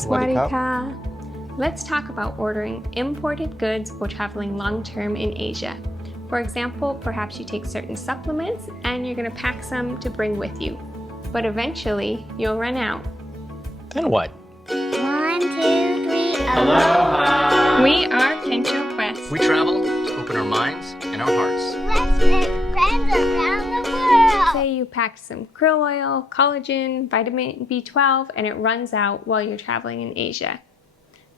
Swadee ka. Let's talk about ordering imported goods while traveling long-term in Asia. For example, perhaps you take certain supplements and you're going to pack some to bring with you. But eventually, you'll run out. Then what? 1, 2, 3, Aloha! We are Kensho Quest. We travel to open our minds and our hearts. Let's make friends around the world! Say you packed some krill oil, collagen, vitamin B12, and it runs out while you're traveling in Asia.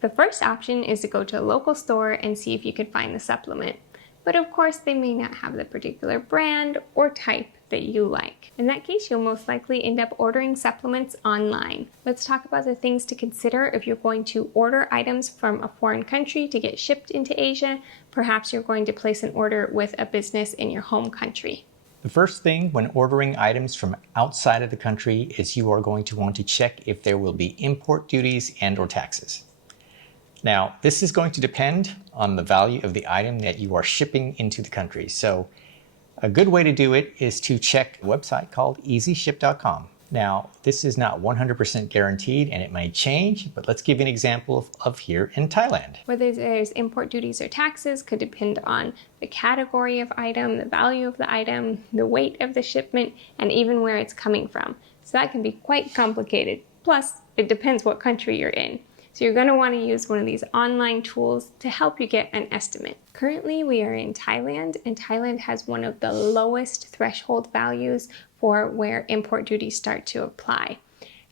The first option is to go to a local store and see if you could find the supplement. But of course, they may not have the particular brand or type that you like. In that case, you'll most likely end up ordering supplements online. Let's talk about the things to consider if you're going to order items from a foreign country to get shipped into Asia. Perhaps you're going to place an order with a business in your home country. The first thing when ordering items from outside of the country is you are going to want to check if there will be import duties and/or taxes. Now, this is going to depend on the value of the item that you are shipping into the country. So a good way to do it is to check a website called easyship.com. Now, this is not 100% guaranteed and it may change, but let's give you an example of here in Thailand. Whether there's import duties or taxes could depend on the category of item, the value of the item, the weight of the shipment, and even where it's coming from. So that can be quite complicated. Plus, it depends what country you're in. So you're going to want to use one of these online tools to help you get an estimate. Currently, we are in Thailand, and Thailand has one of the lowest threshold values for where import duties start to apply.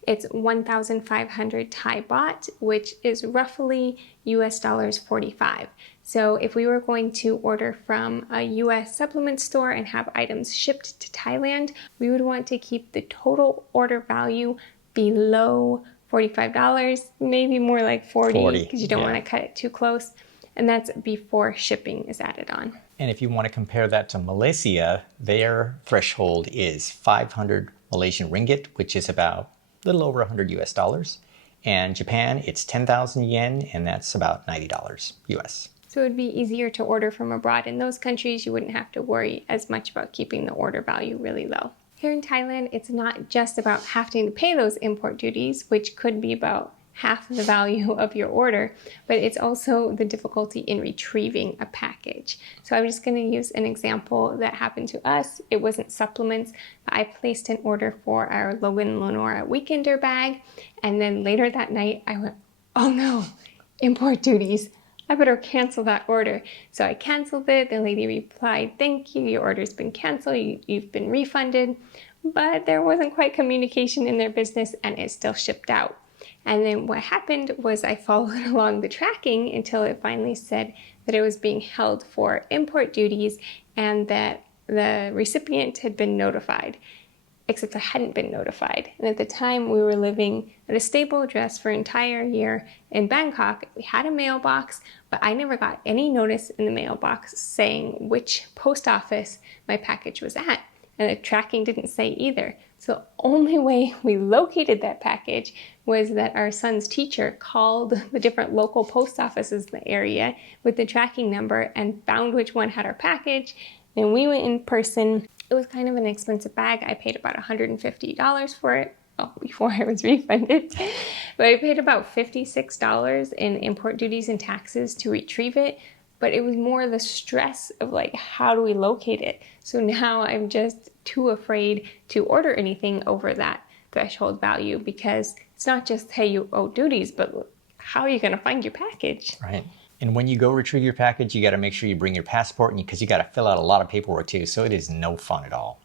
It's 1,500 Thai baht, which is roughly US dollars 45. So if we were going to order from a US supplement store and have items shipped to Thailand, we would want to keep the total order value below $45, maybe more like 40 because you don't want to cut it too close. And that's before shipping is added on. And if you want to compare that to Malaysia, their threshold is 500 Malaysian ringgit, which is about a little over 100 US dollars. And Japan, it's 10,000 yen, and that's about $90 US. So it would be easier to order from abroad. In those countries, you wouldn't have to worry as much about keeping the order value really low. Here in Thailand, it's not just about having to pay those import duties, which could be about half the value of your order, but it's also the difficulty in retrieving a package. So I'm just going to use an example that happened to us. It wasn't supplements, but I placed an order for our Logan Lenora weekender bag, and then later that night I went, oh no, import duties. I better cancel that order. So I canceled it. The lady replied, thank you, your order's been canceled, you've been refunded. But there wasn't quite communication in their business and it still shipped out. And then what happened was I followed along the tracking until it finally said that it was being held for import duties and that the recipient had been notified. Except I hadn't been notified. And at the time we were living at a stable address for an entire year in Bangkok. We had a mailbox, but I never got any notice in the mailbox saying which post office my package was at. And the tracking didn't say either. So the only way we located that package was that our son's teacher called the different local post offices in the area with the tracking number and found which one had our package. And we went in person. It was kind of an expensive bag. I paid about $150 for it before I was refunded. But I paid about $56 in import duties and taxes to retrieve it. But it was more the stress of like, how do we locate it? So now I'm just too afraid to order anything over that threshold value because it's not just, hey, you owe duties, but how are you going to find your package? Right. And when you go retrieve your package, you got to make sure you bring your passport because you got to fill out a lot of paperwork too. So it is no fun at all.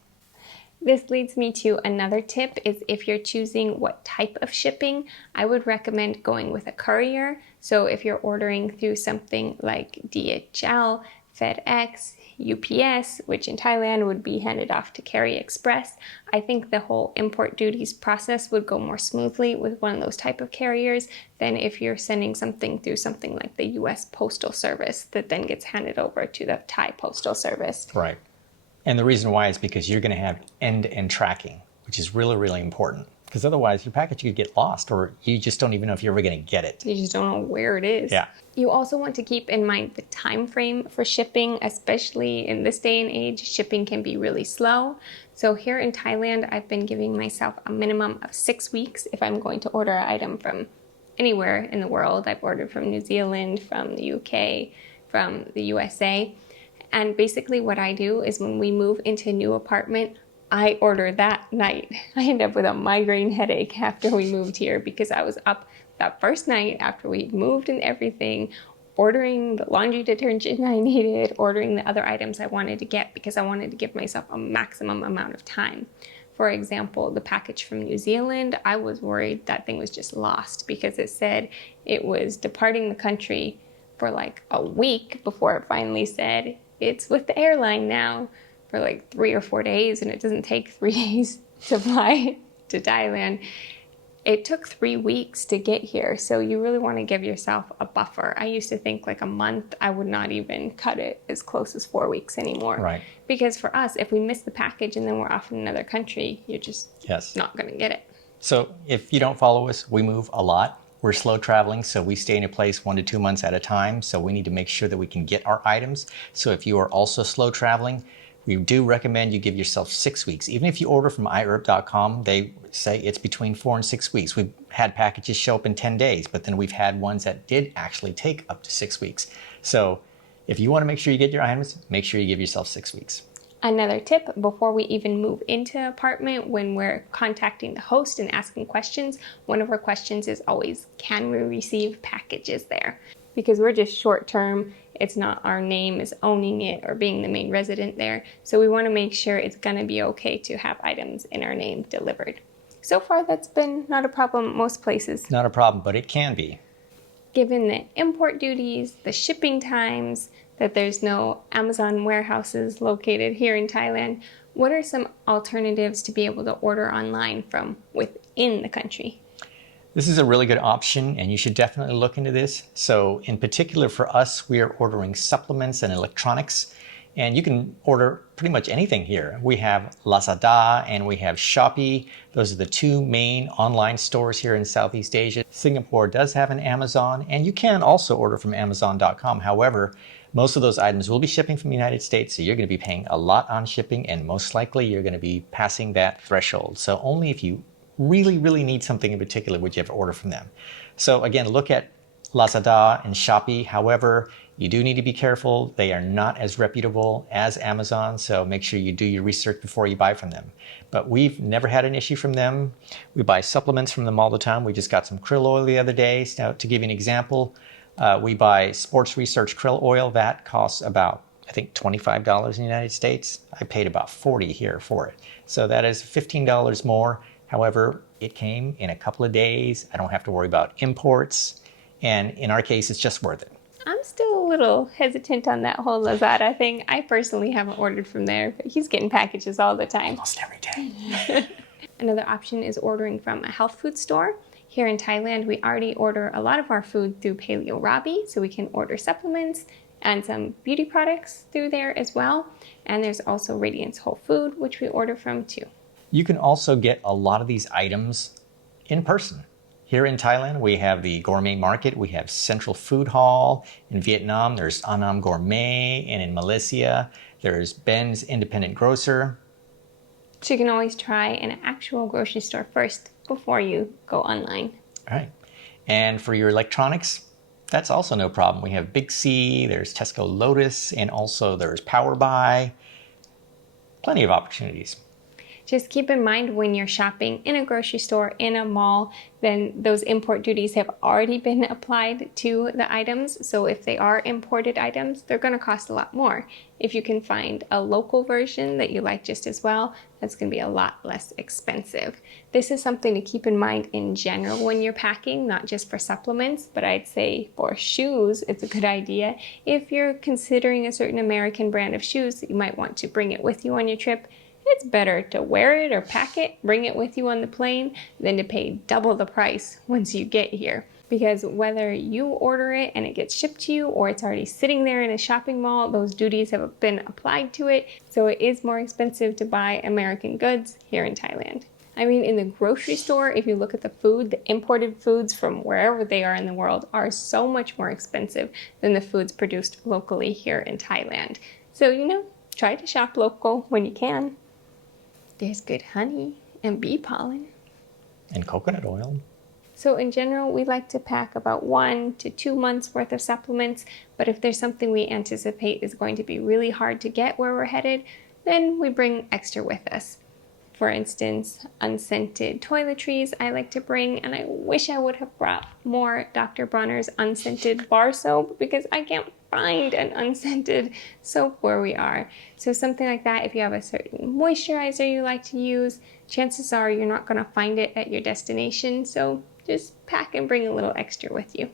This leads me to another tip is if you're choosing what type of shipping, I would recommend going with a courier. So if you're ordering through something like DHL, FedEx, UPS, which in Thailand would be handed off to Carry Express, I think the whole import duties process would go more smoothly with one of those type of carriers than if you're sending something through something like the US Postal Service that then gets handed over to the Thai Postal Service. Right. And the reason why is because you're going to have end-to-end tracking, which is really, really important. Because otherwise your package could get lost or you just don't even know if you're ever going to get it. You just don't know where it is. Yeah. You also want to keep in mind the time frame for shipping, especially in this day and age, shipping can be really slow. So here in Thailand, I've been giving myself a minimum of 6 weeks if I'm going to order an item from anywhere in the world. I've ordered from New Zealand, from the UK, from the USA. And basically what I do is when we move into a new apartment, I order that night. I end up with a migraine headache after we moved here because I was up that first night after we moved and everything, ordering the laundry detergent I needed, ordering the other items I wanted to get because I wanted to give myself a maximum amount of time. For example, the package from New Zealand, I was worried that thing was just lost because it said it was departing the country for like a week before it finally said it's with the airline now for like 3 or 4 days, and it doesn't take 3 days to fly to Thailand. It took 3 weeks to get here, so you really want to give yourself a buffer. I used to think like a month. I would not even cut it as close as 4 weeks anymore. Right. Because for us, if we miss the package and then we're off in another country, you're just not going to get it. So if you don't follow us, we move a lot. We're slow traveling, so we stay in a place 1 to 2 months at a time, so we need to make sure that we can get our items. So if you are also slow traveling, we do recommend you give yourself 6 weeks. Even if you order from iHerb.com, they say it's between 4 and 6 weeks. We've had packages show up in 10 days, but then we've had ones that did actually take up to 6 weeks. So if you want to make sure you get your items, make sure you give yourself 6 weeks. Another tip, before we even move into an apartment, when we're contacting the host and asking questions, one of our questions is always, can we receive packages there? Because we're just short term, it's not our name is owning it or being the main resident there. So we want to make sure it's going to be okay to have items in our name delivered. So far, that's been not a problem most places. Not a problem, but it can be. Given the import duties, the shipping times, that there's no Amazon warehouses located here in Thailand, what are some alternatives to be able to order online from within the country? This is a really good option, and you should definitely look into this. So in particular for us, we are ordering supplements and electronics, and you can order pretty much anything here. We have Lazada and we have Shopee. Those are the two main online stores here in Southeast Asia. Singapore does have an Amazon, and you can also order from Amazon.com. However, most of those items will be shipping from the United States, so you're going to be paying a lot on shipping, and most likely you're going to be passing that threshold. So only if you really need something in particular would you have to order from them. So again, look at Lazada and Shopee. However, you do need to be careful. They are not as reputable as Amazon, so make sure you do your research before you buy from them. But we've never had an issue from them. We buy supplements from them all the time. We just got some krill oil the other day. Now, to give you an example, we buy Sports Research krill oil. That costs about, I think, $25 in the United States. I paid about $40 here for it. So that is $15 more. However, it came in a couple of days. I don't have to worry about imports. And in our case, it's just worth it. I'm still a little hesitant on that whole Lazada thing. I personally haven't ordered from there, but he's getting packages all the time. Almost every day. Another option is ordering from a health food store. Here in Thailand, we already order a lot of our food through Paleo Rabi, so we can order supplements and some beauty products through there as well. And there's also Radiance Whole Food, which we order from too. You can also get a lot of these items in person. Here in Thailand, we have the Gourmet Market. We have Central Food Hall. In Vietnam, there's Annam Gourmet. And in Malaysia, there's Ben's Independent Grocer. So you can always try an actual grocery store first before you go online. All right. And for your electronics, that's also no problem. We have Big C, there's Tesco Lotus, and also there's Power Buy. Plenty of opportunities. Just keep in mind when you're shopping in a grocery store, in a mall, then those import duties have already been applied to the items. So if they are imported items, they're going to cost a lot more. If you can find a local version that you like just as well, that's going to be a lot less expensive. This is something to keep in mind in general when you're packing, not just for supplements, but I'd say for shoes, it's a good idea. If you're considering a certain American brand of shoes that you might want to bring it with you on your trip, it's better to wear it or pack it, bring it with you on the plane, than to pay double the price once you get here. Because whether you order it and it gets shipped to you or it's already sitting there in a shopping mall, those duties have been applied to it. So it is more expensive to buy American goods here in Thailand. I mean, in the grocery store, if you look at the food, the imported foods from wherever they are in the world are so much more expensive than the foods produced locally here in Thailand. So, try to shop local when you can. There's good honey and bee pollen. And coconut oil. So in general, we like to pack about 1 to 2 months worth of supplements, but if there's something we anticipate is going to be really hard to get where we're headed, then we bring extra with us. For instance, unscented toiletries I like to bring, and I wish I would have brought more Dr. Bronner's unscented bar soap because I can't find an unscented soap where we are. So something like that, if you have a certain moisturizer you like to use, chances are you're not going to find it at your destination, so just pack and bring a little extra with you.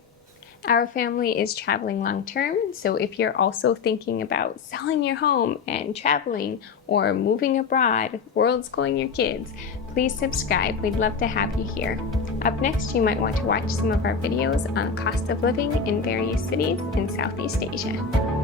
Our family is traveling long term, so if you're also thinking about selling your home and traveling or moving abroad, world schooling your kids, please subscribe. We'd love to have you here. Up next, you might want to watch some of our videos on cost of living in various cities in Southeast Asia.